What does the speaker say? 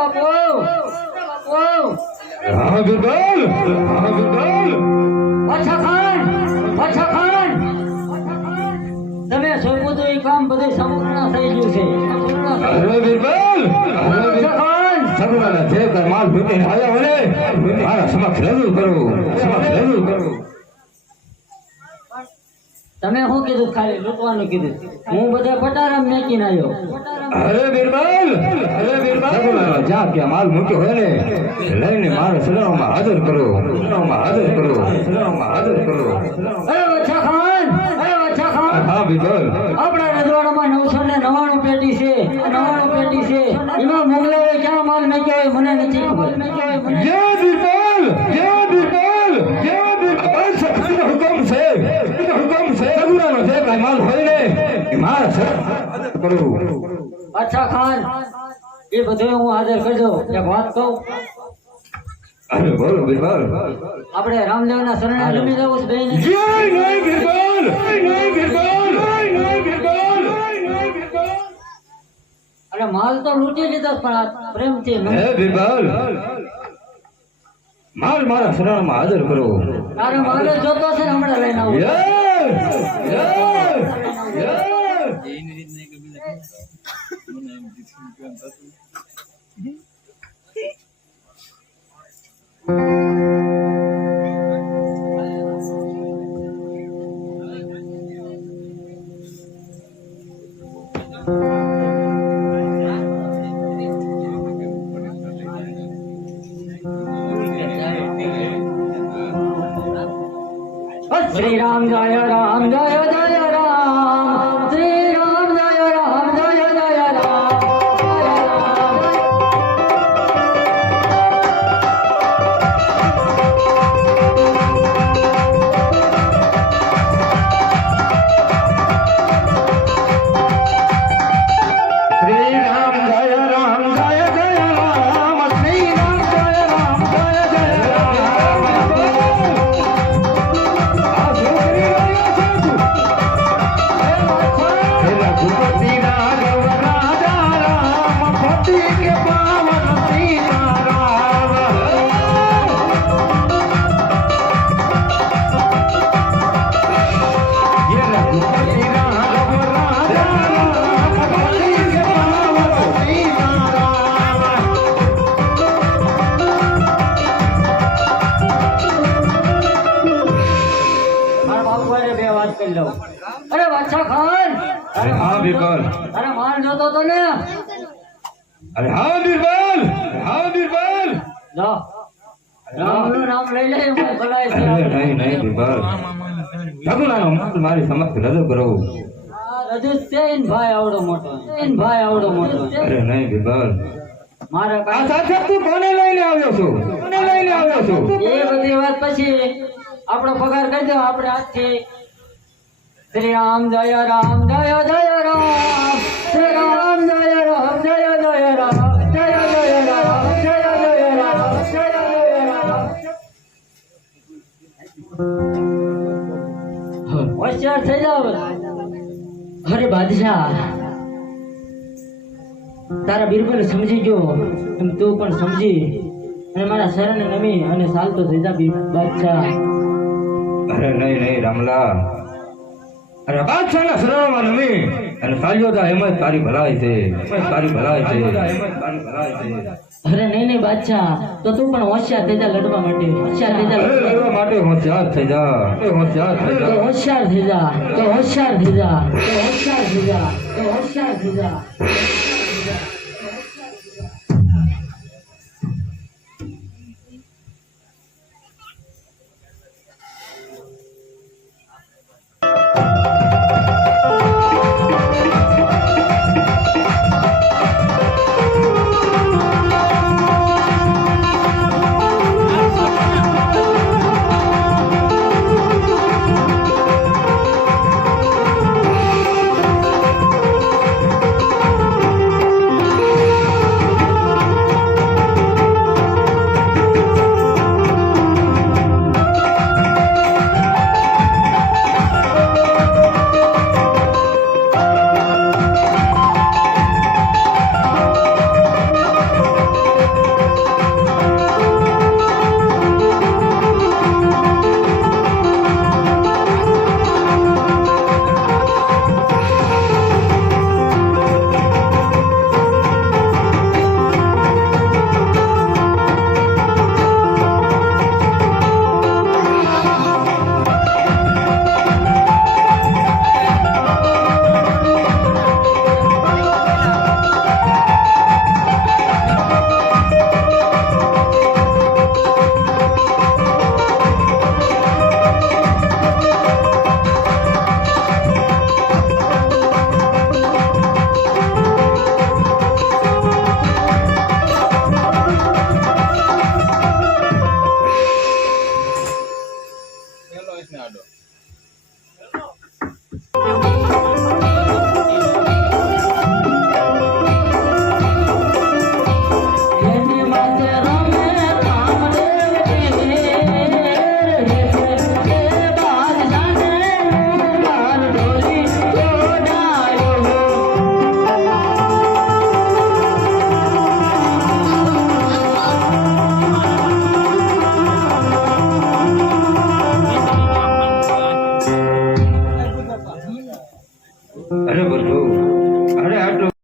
હા બિરબલ, હા બિરબલ. પાછા ખાન તમે સોંપું તો એ કામ બધું સંપૂર્ણ થઈ ગયું છે. અરે બિરબલ, સગુણાના જે કર માલ ભૂમીને આવ્યા હોય ને મારા સમક્ષ રજૂ કરો. તમે શું કીધું? ખાલી લૂંટવાનું કીધું. હું બધા પટારામ મેકીને આવ્યો. અરે બિરબલ, સગુણાનો જ્યાં ક્યાં માલ મૂક્યો હોય ને લઈને મારા સલામમાં હાજર કરો. અરે વચ્છા ખાન હા બિરબલ. આપણા રજવાડામાં 999 પેટી છે. એમાં મોગલાએ ક્યાં માલ મેક્યો હોય મને નથી ખબર. જય બિરબલ. હુકમ છે. સગુણાનો જે કાંઈ માલ હોય ને એ મારા સલામત કરો. અચ્છા ખાન એ બધું હું હાજર કરજો. એક વાત કહું, અરે બોલો બિરબલ. આપણે રામદેવના શરણે રમી જવું છે બેન. જય નહીં બિરબલ. અરે માલ તો લૂંટી લીધો પણ આ પ્રેમથી હે બિરબલ, માલ મારા શરણમાં હાજર કરો. તારે માલ જ જોતો છે ને હમણાં લઈને આવું. શ્રી રામ જય રામ જય જય રામ. શ્રી રામ જય રામ જય જય રામ. શ્રી રામ જય રામ જય જય રામ. શ્રી રામ જય રામ જય જય રામ. આ શું કરી રહ્યા છો તું? રઘુપતિ રાઘવ રાજા રામ પતિ કે પાવન સીતારામ. ये रघुपति राघव राजा राम पति के पावन सीताराम. મારા બાપુ હારે બે વાત કરી લઉં. અરે વચ્છા ખાન, અરે હા બિરબલ. અરે માલ જોતો તો ને. અરે હા બિરબલ. લો રામનું નામ લઈ લે હું ભલાઈ છે. અરે નહીં બિરબલ. સગુણાનો માલ મારી સમક્ષ રજૂ કરો. આ રજૂ છે ને ભાઈ આવડો મોટો. અરે નહીં બિરબલ. મારા આ કાંઈ સાથે તું કોને લઈને આવ્યો છો? એ બધી વાત પછી આપણો પગાર કરી દો. આપણે આજથી શ્રી રામ જય રામ જય જય રામ. શ્રી રામ જય રામ જય જય રામ. જય જય રામ જય જય રામ જય જય રામ. હોશિયાર થઈ જાવ. અરે બાદશાહ, તારા બિરબલ સમજી ગયો એમ તું પણ સમજી અને મારા શરણે નમી અને ચાલતો થઈ જા બાદશાહ. અરે નહીં રામલા. અરે બાદશાહના શરણમાં નમી અને ચાલ્યો જા એમ જ તારી ભલાઈ છે. અરે નહીં બાદશાહ, તો તું પણ હોશિયાર થઈ જા લડવા માટે. લડવા માટે હોશિયાર થઈ જા. તો હોશિયાર થઈ જા.